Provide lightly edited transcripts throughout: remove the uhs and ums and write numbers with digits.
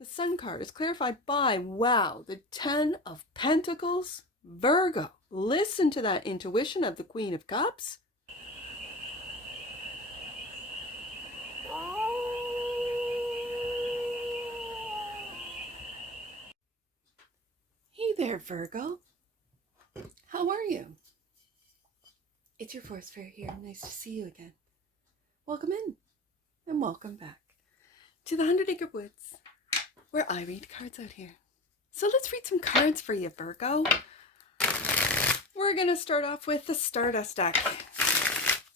The Sun card is clarified by, wow, the Ten of Pentacles. Virgo, listen to that intuition of the Queen of Cups. Hey there, Virgo. How are you? It's your force fairy here. Nice to see you again. Welcome in and welcome back to the 100 Acre Woods, where I read cards out here. So let's read some cards for you, Virgo. We're going to start off with the Stardust deck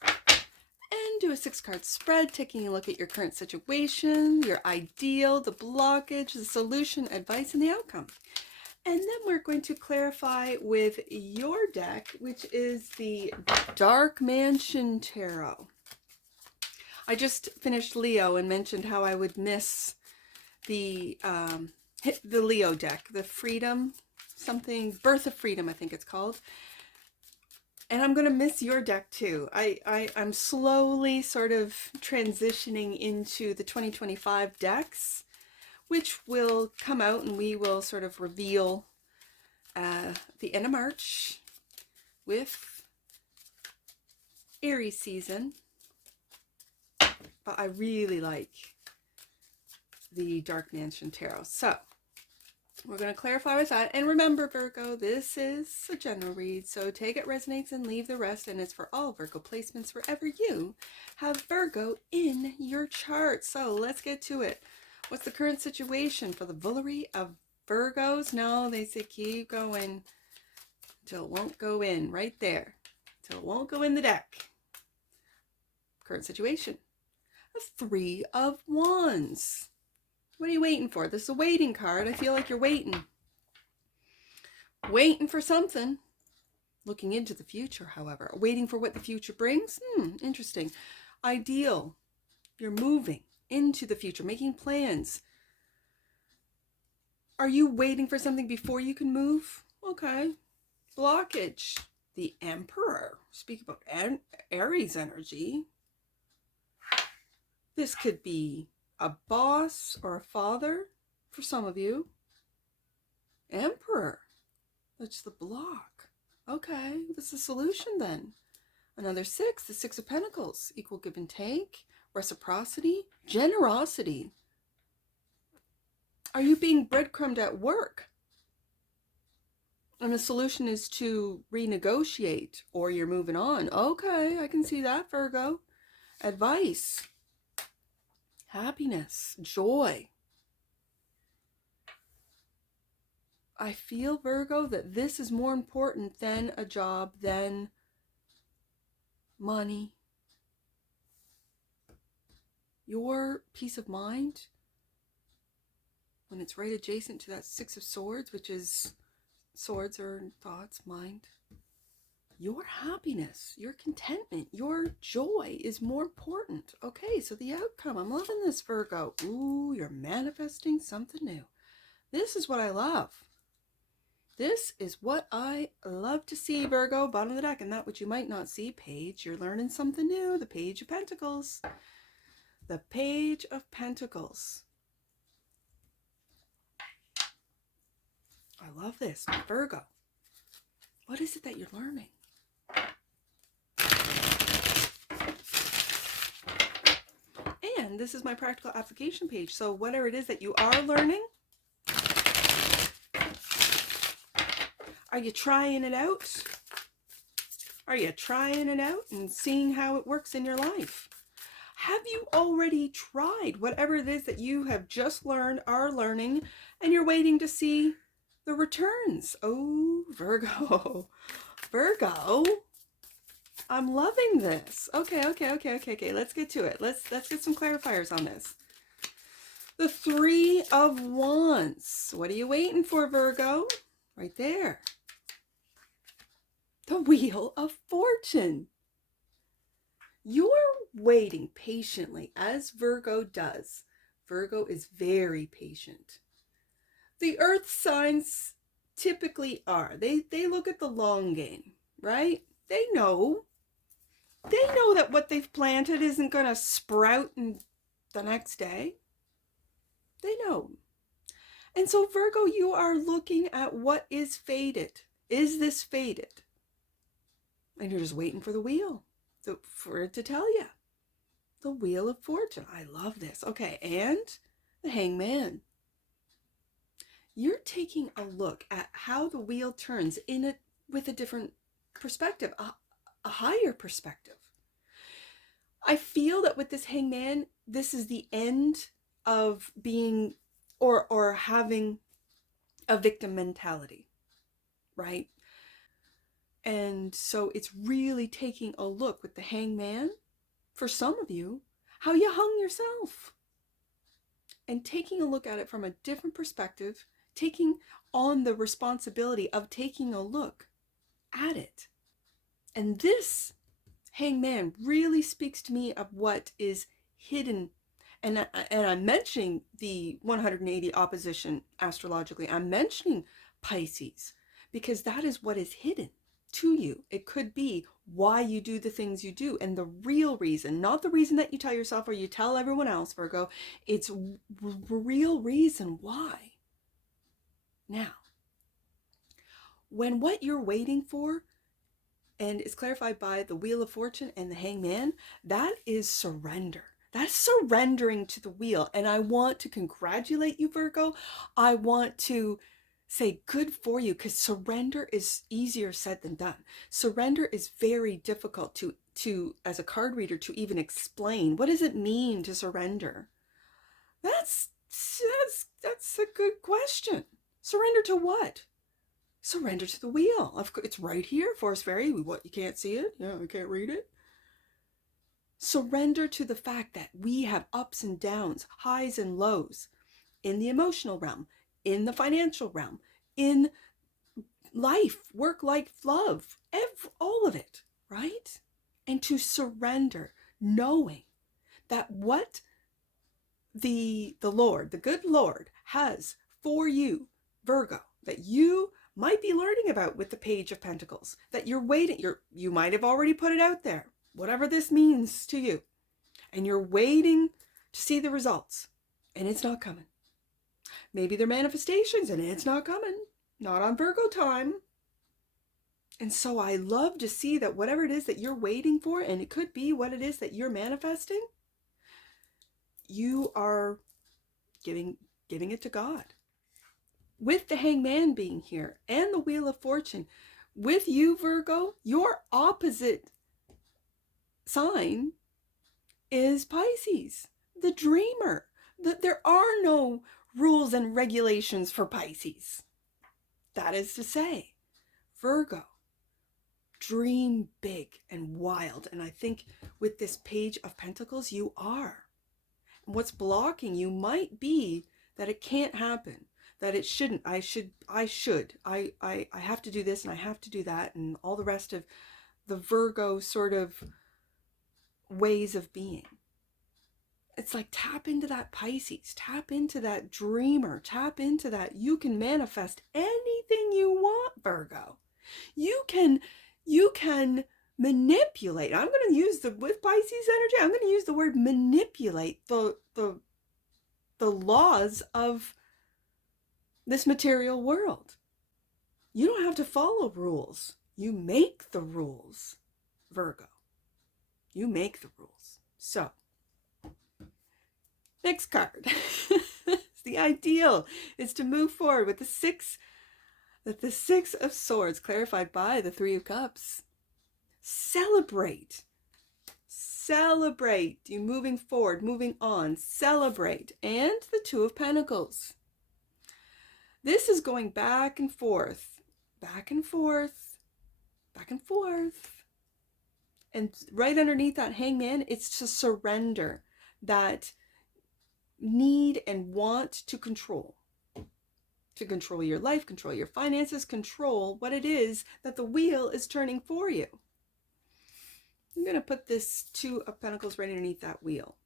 and do a 6-card spread, taking a look at your current situation, your ideal, the blockage, the solution, advice, and the outcome. And then we're going to clarify with your deck, which is the Dark Mansion Tarot. I just finished Leo and mentioned how I would miss the Leo deck, the Freedom, something, Birth of Freedom, I think it's called. And I'm going to miss your deck too. I'm slowly sort of transitioning into the 2025 decks, which will come out and we will sort of reveal the end of March with Aries season. But I really like the Dark Mansion Tarot. So we're going to clarify with that. And remember, Virgo, this is a general read, so take it resonates and leave the rest. And it's for all Virgo placements wherever you have Virgo in your chart. So let's get to it. What's the current situation for the Vullery of Virgos? No, they say keep going until it won't go in. Right there. Until it won't go in the deck. Current situation. A 3 of Wands. What are you waiting for? This is a waiting card. I feel like you're waiting. Waiting for something. Looking into the future, however. Waiting for what the future brings? Interesting. Ideal. You're moving into the future, making plans. Are you waiting for something before you can move? Okay. Blockage. The Emperor. Speak about Aries energy. This could be a boss or a father for some of you. Emperor. That's the block. Okay, what's the solution then? Another 6, the 6 of Pentacles. Equal give and take. Reciprocity, generosity. Are you being breadcrumbed at work? And the solution is to renegotiate, or you're moving on. Okay, I can see that, Virgo. Advice, happiness, joy. I feel, Virgo, that this is more important than a job, than money. Your peace of mind, when it's right adjacent to that 6 of Swords, which is swords are thoughts, mind. Your happiness, your contentment, your joy is more important. Okay, so the outcome. I'm loving this, Virgo. Ooh, you're manifesting something new. This is what I love. This is what I love to see, Virgo. Bottom of the deck, and that which you might not see. Page, you're learning something new. The Page of Pentacles. The Page of Pentacles. I love this. Virgo, what is it that you're learning? And this is my practical application page. So whatever it is that you are learning, are you trying it out? Are you trying it out and seeing how it works in your life? Have you already tried whatever it is that you have just learned, are learning, and you're waiting to see the returns? Oh, Virgo. Virgo. I'm loving this. Okay. Let's get to it. Let's get some clarifiers on this. The 3 of Wands. What are you waiting for, Virgo? Right there. The Wheel of Fortune. You're waiting patiently, as Virgo does. Virgo is very patient. The earth signs typically are. They look at the long game, right? They know that what they've planted isn't going to sprout in the next day. They know. And so Virgo, you are looking at what is fated. Is this fated? And you're just waiting for the wheel, for it to tell you. The Wheel of Fortune. I love this. Okay, and the Hangman. You're taking a look at how the wheel turns with a different perspective, a higher perspective. I feel that with this Hangman, this is the end of being or having a victim mentality, right? And so it's really taking a look with the Hangman, for some of you, how you hung yourself. And taking a look at it from a different perspective, taking on the responsibility of taking a look at it. And this Hangman really speaks to me of what is hidden. And I'm mentioning the 180 opposition astrologically. I'm mentioning Pisces because that is what is hidden to you. It could be why you do the things you do, and the real reason, not the reason that you tell yourself or you tell everyone else, Virgo. It's real reason why. Now, when what you're waiting for and is clarified by the Wheel of Fortune and the Hangman, that is surrender. That's surrendering to the wheel. And I want to congratulate you, Virgo. I want to say good for you, because surrender is easier said than done. Surrender is very difficult to as a card reader to even explain. What does it mean to surrender? That's a good question. Surrender to what? Surrender to the wheel. It's right here, Forest Fairy. What, you can't see it? Yeah, I can't read it. Surrender to the fact that we have ups and downs, highs and lows, in the emotional realm, in the financial realm, in life, work, life, love, all of it, right? And to surrender, knowing that what the Lord, the good Lord, has for you, Virgo, that you might be learning about with the Page of Pentacles, that you're waiting, you might have already put it out there, whatever this means to you, and you're waiting to see the results, and it's not coming. Maybe they're manifestations, and it's not coming, not on Virgo time. And so I love to see that whatever it is that you're waiting for, and it could be what it is that you're manifesting, you are giving it to God. With the Hangman being here and the Wheel of Fortune, with you, Virgo, your opposite sign is Pisces, the dreamer. There are no rules and regulations for Pisces. That is to say, Virgo, dream big and wild. And I think with this Page of Pentacles, you are. And what's blocking you might be that it can't happen, that it shouldn't. I have to do this and I have to do that, and all the rest of the Virgo sort of ways of being. It's like, tap into that Pisces, tap into that dreamer, tap into that. You can manifest anything you want, Virgo. You can manipulate. I'm going to use with Pisces energy, I'm going to use the word manipulate the laws of this material world. You don't have to follow rules. You make the rules, Virgo. You make the rules. So, next card. The ideal is to move forward with the Six of Swords, clarified by the Three of Cups. Celebrate. Celebrate. You moving forward, moving on. Celebrate. And the Two of Pentacles. This is going back and forth, back and forth, back and forth. And right underneath that Hangman, it's to surrender that need and want to control your life, control your finances, control what it is that the wheel is turning for you. I'm going to put this Two of Pentacles right underneath that wheel,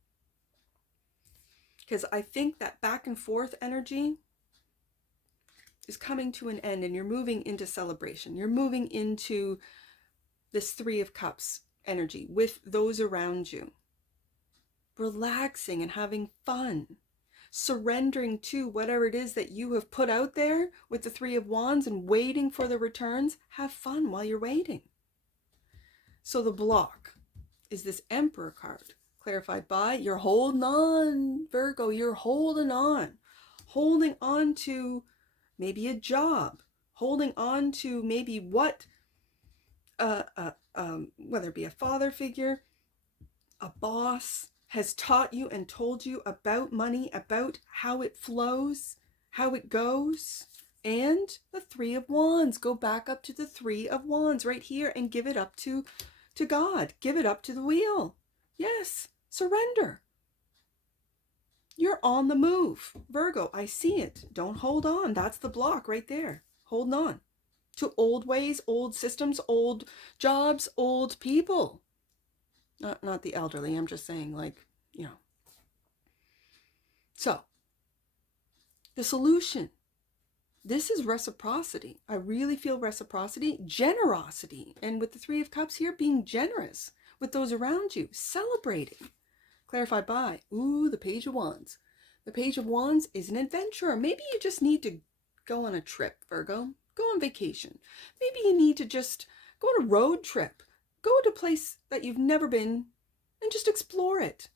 because I think that back and forth energy is coming to an end, and you're moving into celebration. You're moving into this Three of Cups energy with those around you, relaxing and having fun. surrendering to whatever it is that you have put out there with the Three of Wands and waiting for the returns. Have fun while you're waiting. So the block is this Emperor card, clarified by you're holding on, Virgo, you're holding on to maybe a job, holding on to maybe what, whether it be a father figure, a boss, has taught you and told you about money, about how it flows, how it goes. And the Three of Wands, go back up to the Three of Wands right here and give it up to God. Give it up to the wheel. Yes, surrender. You're on the move. Virgo, I see it. Don't hold on. That's the block right there. Holding on to old ways, old systems, old jobs, old people. Not the elderly, I'm just saying, like, you know. So, the solution. This is reciprocity. I really feel reciprocity, generosity. And with the Three of Cups here, being generous with those around you, celebrating. Clarified by, the Page of Wands. The Page of Wands is an adventurer. Maybe you just need to go on a trip, Virgo. Go on vacation. Maybe you need to just go on a road trip. Go to a place that you've never been and just explore it.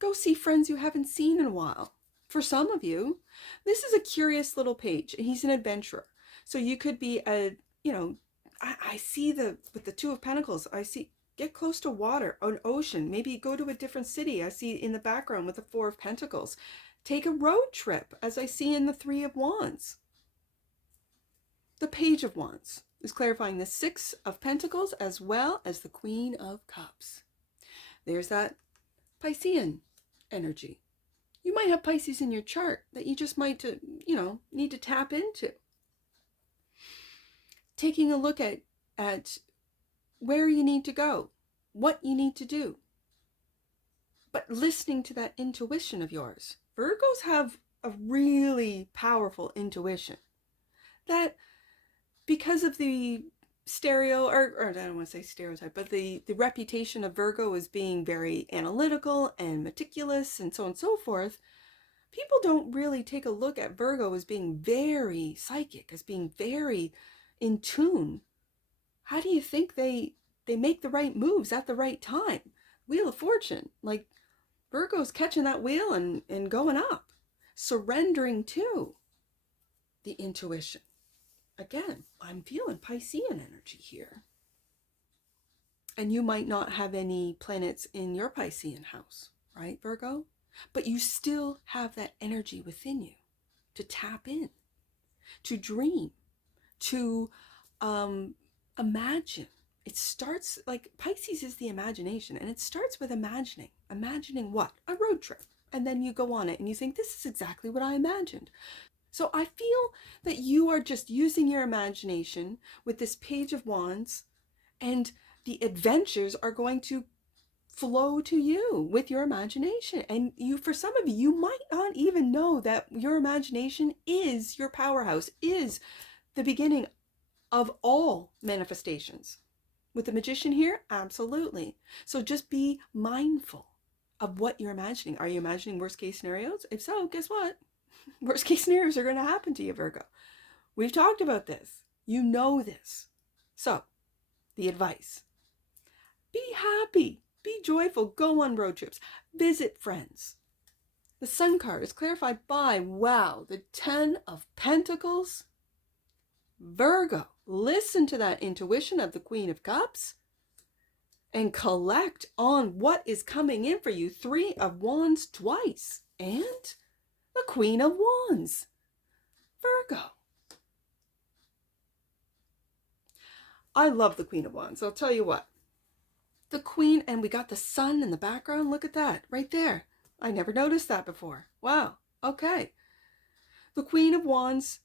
Go see friends you haven't seen in a while. For some of you, this is a curious little page. He's an adventurer. So you could be I see with the Two of Pentacles, I see get close to water, an ocean. Maybe go to a different city. I see in the background with the Four of Pentacles. Take a road trip, as I see in the Three of Wands. The Page of Wands is clarifying the Six of Pentacles as well as the Queen of Cups. There's that Piscean energy. You might have Pisces in your chart that you just might, need to tap into. Taking a look at where you need to go, what you need to do, but listening to that intuition of yours. Virgos have a really powerful intuition that, because of the or I don't want to say stereotype, but the reputation of Virgo as being very analytical and meticulous and so on and so forth, people don't really take a look at Virgo as being very psychic, as being very in tune. How do you think they make the right moves at the right time? Wheel of Fortune, like Virgo's catching that wheel and going up, surrendering to the intuition. Again, I'm feeling Piscean energy here. And you might not have any planets in your Piscean house, right, Virgo? But you still have that energy within you to tap in, to dream, to imagine. It starts, like, Pisces is the imagination, and it starts with imagining. Imagining what? A road trip. And then you go on it and you think, this is exactly what I imagined. So I feel that you are just using your imagination with this Page of Wands, and the adventures are going to flow to you with your imagination. And for some of you, you might not even know that your imagination is your powerhouse, is the beginning of all manifestations. With the Magician here, absolutely. So just be mindful of what you're imagining. Are you imagining worst case scenarios? If so, guess what? Worst case scenarios are going to happen to you, Virgo. We've talked about this. You know this. So, the advice. Be happy. Be joyful. Go on road trips. Visit friends. The Sun card is clarified by, wow, the Ten of Pentacles. Virgo, listen to that intuition of the Queen of Cups and collect on what is coming in for you. Three of Wands twice. And the Queen of Wands, Virgo. I love the Queen of Wands. I'll tell you what. The Queen, and we got the Sun in the background. Look at that, right there. I never noticed that before. Wow, okay. The Queen of Wands,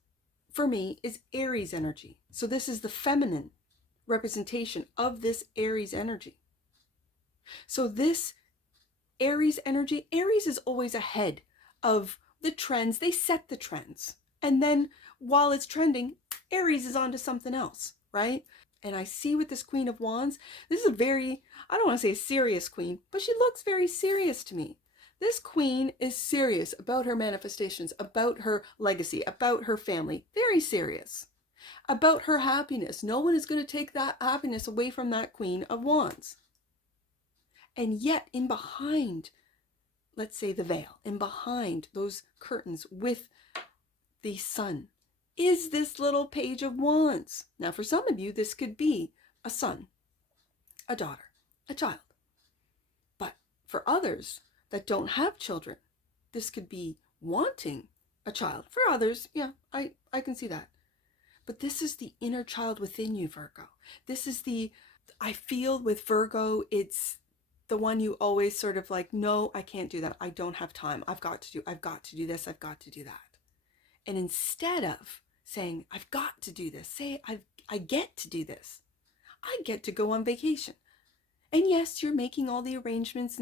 for me, is Aries energy. So this is the feminine representation of this Aries energy. So this Aries energy, Aries is always ahead of the trends. They set the trends. And then while it's trending, Aries is on to something else, right? And I see with this Queen of Wands, this is a very, I don't want to say a serious queen, but she looks very serious to me. This queen is serious about her manifestations, about her legacy, about her family. Very serious. About her happiness. No one is going to take that happiness away from that Queen of Wands. And yet, in behind, let's say the veil, in behind those curtains with the sun, is this little Page of Wands. Now, for some of you, this could be a son, a daughter, a child. But for others that don't have children, this could be wanting a child. For others, yeah, I can see that. But this is the inner child within you, Virgo. This is I feel with Virgo, it's the one you always sort of like, no, I can't do that. I don't have time. I've got to do this. I've got to do that. And instead of saying, I've got to do this, say, I get to do this. I get to go on vacation. And yes, you're making all the arrangements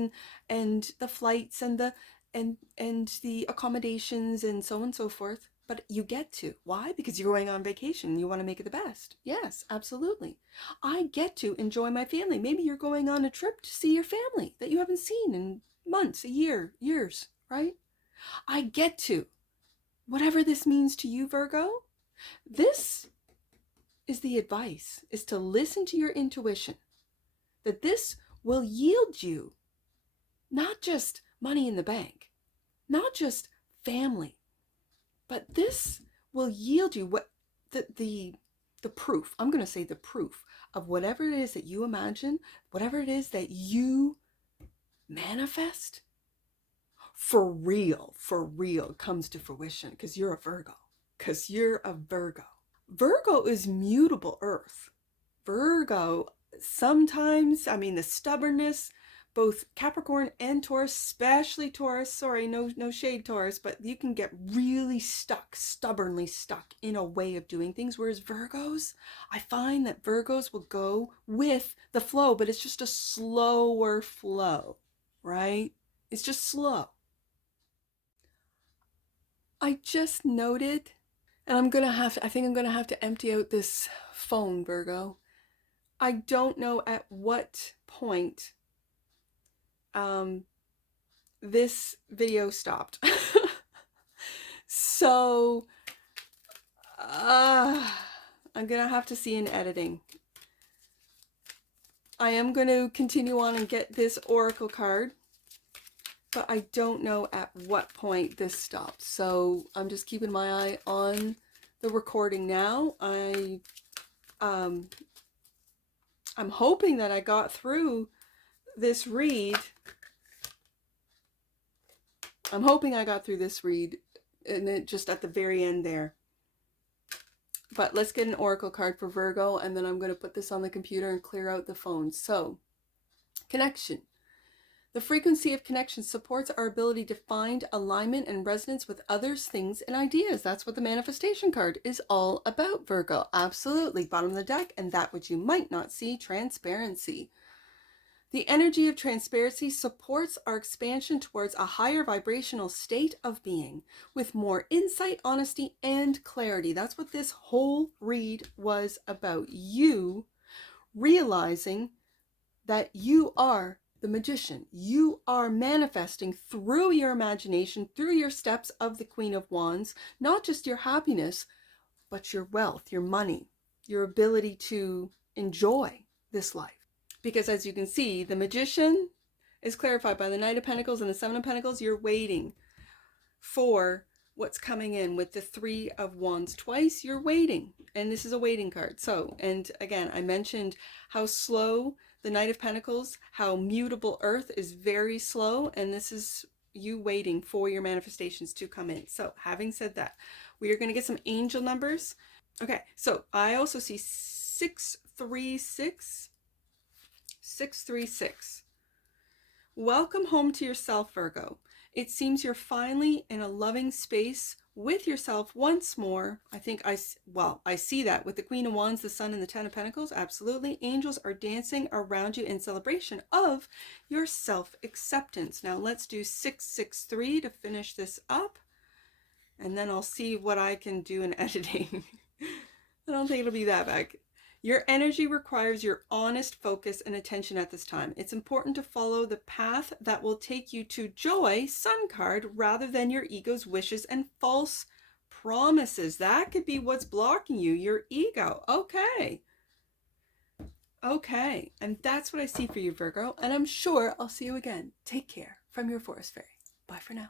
and the flights and the accommodations and so on and so forth. But you get to. Why? Because you're going on vacation and you want to make it the best. Yes, absolutely. I get to enjoy my family. Maybe you're going on a trip to see your family that you haven't seen in months, a year, years, right? I get to. Whatever this means to you, Virgo, this is the advice, is to listen to your intuition. That this will yield you not just money in the bank, not just family, but this will yield you what the proof, I'm going to say the proof of whatever it is that you imagine, whatever it is that you manifest, for real comes to fruition because you're a Virgo. Because you're a Virgo. Virgo is mutable earth. Virgo, sometimes, I mean, the stubbornness, both Capricorn and Taurus, especially Taurus, sorry, no shade Taurus, but you can get really stuck, stubbornly stuck in a way of doing things. Whereas Virgos, I find that Virgos will go with the flow, but it's just a slower flow, right? It's just slow. I just noted, and I think I'm gonna have to empty out this phone, Virgo. I don't know at what point this video stopped. So I'm gonna have to see in editing. I am going to continue on and get this oracle card, but I don't know at what point this stopped. So I'm just keeping my eye on the recording now. I'm hoping that I got through this read. I'm hoping I got through this read, and it just at the very end there. But let's get an oracle card for Virgo, and then I'm going to put this on the computer and clear out the phone. So, connection. The frequency of connection supports our ability to find alignment and resonance with others, things, and ideas. That's what the manifestation card is all about, Virgo. Absolutely. Bottom of the deck, and that which you might not see, transparency. The energy of transparency supports our expansion towards a higher vibrational state of being with more insight, honesty, and clarity. That's what this whole read was about. You realizing that you are the magician. You are manifesting through your imagination, through your steps of the Queen of Wands, not just your happiness, but your wealth, your money, your ability to enjoy this life. Because as you can see, the magician is clarified by the Knight of Pentacles and the Seven of Pentacles. You're waiting for what's coming in with the Three of Wands twice. You're waiting, and this is a waiting card. So, and again, I mentioned how slow the Knight of Pentacles, how mutable earth is very slow, and this is you waiting for your manifestations to come in. So having said that, we are going to get some angel numbers. Okay, so I also see 636. 636. Welcome home to yourself, Virgo. It seems you're finally in a loving space with yourself once more. I think I see that with the Queen of Wands, the Sun, and the Ten of Pentacles. Absolutely. Angels are dancing around you in celebration of your self-acceptance. Now let's do 663 to finish this up, and then I'll see what I can do in editing. I don't think it'll be that bad. Your energy requires your honest focus and attention at this time. It's important to follow the path that will take you to joy, Sun card, rather than your ego's wishes and false promises. That could be what's blocking you, your ego. Okay. Okay. And that's what I see for you, Virgo. And I'm sure I'll see you again. Take care from your Forest Fairy. Bye for now.